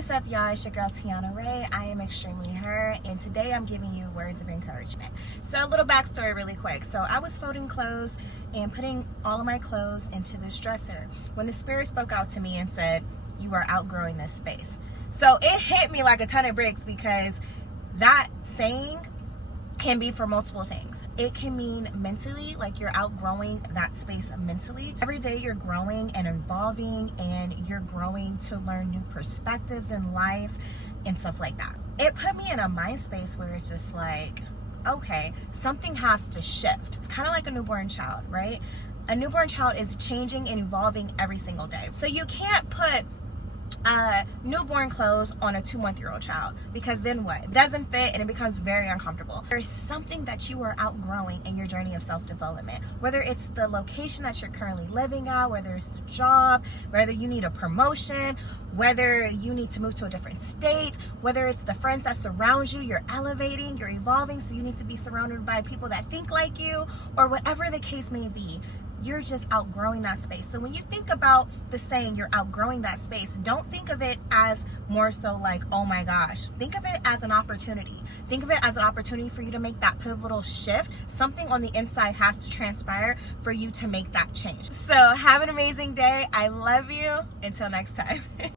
What's up, y'all? It's your girl Tiana Ray. I am extremely her, and today I'm giving you words of encouragement. So a little backstory really quick. So I was folding clothes and putting all of my clothes into this dresser when the spirit spoke out to me and said, you are outgrowing this space. So it hit me like a ton of bricks, because that saying can be for multiple things. It can mean mentally, like you're outgrowing that space mentally. Every day you're growing and evolving, and you're growing to learn new perspectives in life and stuff like that. It put me in a mind space where it's just like, okay, something has to shift. It's kind of like a newborn child, right? A newborn child is changing and evolving every single day. So you can't put newborn clothes on a 2-month-old child, because then what? It doesn't fit and it becomes very uncomfortable. There's something that you are outgrowing in your journey of self-development, whether it's the location that you're currently living at, whether it's the job, whether you need a promotion, whether you need to move to a different state, whether it's the friends that surround you. You're elevating, you're evolving, so you need to be surrounded by people that think like you, or whatever the case may be. You're just outgrowing that space. So when you think about the saying, you're outgrowing that space, don't think of it as more so like, oh my gosh. Think of it as an opportunity. Think of it as an opportunity for you to make that pivotal shift. Something on the inside has to transpire for you to make that change. So have an amazing day. I love you. Until next time.